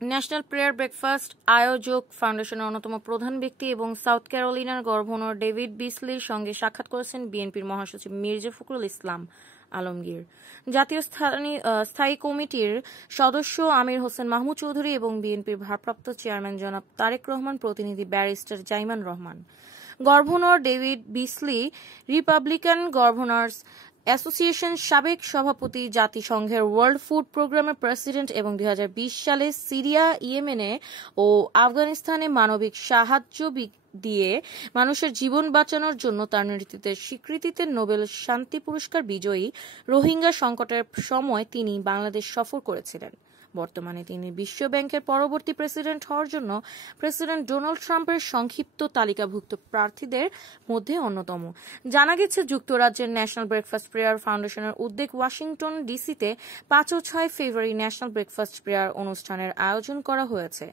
National prayer breakfast আয়োজক ফাউন্ডেশনের অন্যতম প্রধান ব্যক্তি এবং সাউথ ক্যারোলিনার গভর্নর ডেভিড বিসলির সঙ্গে সাক্ষাৎ করেছেন বিএনপির মহাসচিব মির্জা ফখরুল ইসলাম আলমগীর। জাতীয় স্থায়ী কমিটির সদস্য আমির হোসেন মাহমুদ চৌধুরী এবং বিএনপির ভারপ্রাপ্ত চেয়ারম্যান জনাব তারেক রহমান, প্রতিনিধি barrister Zaiman Rahman. Governor David Beasley, Republican governors association সাবেক সভাপতি, জাতিসংঘের ওয়ার্ল্ড ফুড প্রোগ্রামের প্রেসিডেন্ট এবং 2020 সালে সিরিয়া, ইয়েমেনে ও আফগানিস্তানে মানবিক সাহায্য দিয়ে মানুষের জীবন বাঁচানোর জন্য তার নেতৃত্বের স্বীকৃতিতে নোবেল শান্তি পুরস্কার বিজয়ী। রোহিঙ্গা সংকটের সময় তিনি বাংলাদেশ সফর করেছিলেন। বর্তমানে তিনি বিশ্ব ব্যাংকের পরবর্তী প্রেসিডেন্ট হওয়ার জন্য প্রেসিডেন্ট ডোনাল্ড ট্রাম্পের সংক্ষিপ্ত তালিকাভুক্ত প্রার্থীদের মধ্যে অন্যতম। জানা গেছে, যুক্তরাজ্যের ন্যাশনাল ব্রেকফাস্ট প্রেয়ার ফাউন্ডেশনের উদ্যোগ ওয়াশিংটন ডিসিতে 5 ও 6 ফেব্রুয়ারি ন্যাশনাল ব্রেকফাস্ট প্রেয়ার অনুষ্ঠানের আয়োজন করা হয়েছে।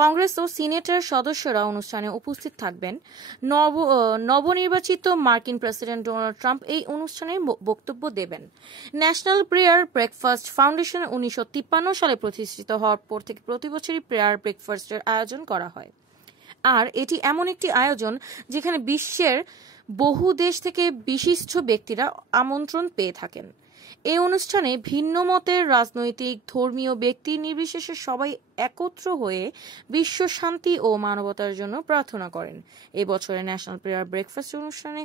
কংগ্রেস ও সিনেটের সদস্যরা অনুষ্ঠানে উপস্থিত থাকবেন। নবনির্বাচিত মার্কিন প্রেসিডেন্ট ডোনাল্ড ট্রাম্প এই অনুষ্ঠানে বক্তব্য দেবেন। ন্যাশনাল প্রেয়ার ব্রেকফাস্ট ফাউন্ডেশন 1953 সালে প্রতিষ্ঠিত হওয়ার পর থেকে প্রতি বছরই প্রেয়ার ব্রেকফাস্টের আয়োজন করা হয়। আর এটি এমন একটি আয়োজন যেখানে বিশ্বের বহু দেশ থেকে বিশিষ্ট ব্যক্তিরা আমন্ত্রণ পেয়ে থাকেন। এই অনুষ্ঠানে ভিন্ন মতের রাজনৈতিক, ধর্মীয় ব্যক্তি নির্বিশেষে সবাই একত্র হয়ে বিশ্ব শান্তি ও মানবতার জন্য প্রার্থনা করেন। এই বছরের ন্যাশনাল প্রেয়ার ব্রেকফাস্ট অনুষ্ঠানে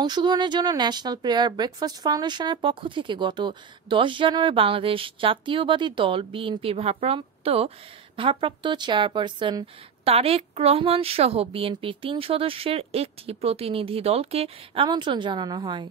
অংশগ্রহণের জন্য ন্যাশনাল প্রেয়ার ব্রেকফাস্ট ফাউন্ডেশনের পক্ষ থেকে গত 10 জানুয়ারি বাংলাদেশ জাতীয়বাদী দল বিএনপির ভারপ্রাপ্ত চেয়ারপারসন তারেক রহমান সহ বিএনপির 3 সদস্যের একটি প্রতিনিধি দলকে আমন্ত্রণ জানানো হয়।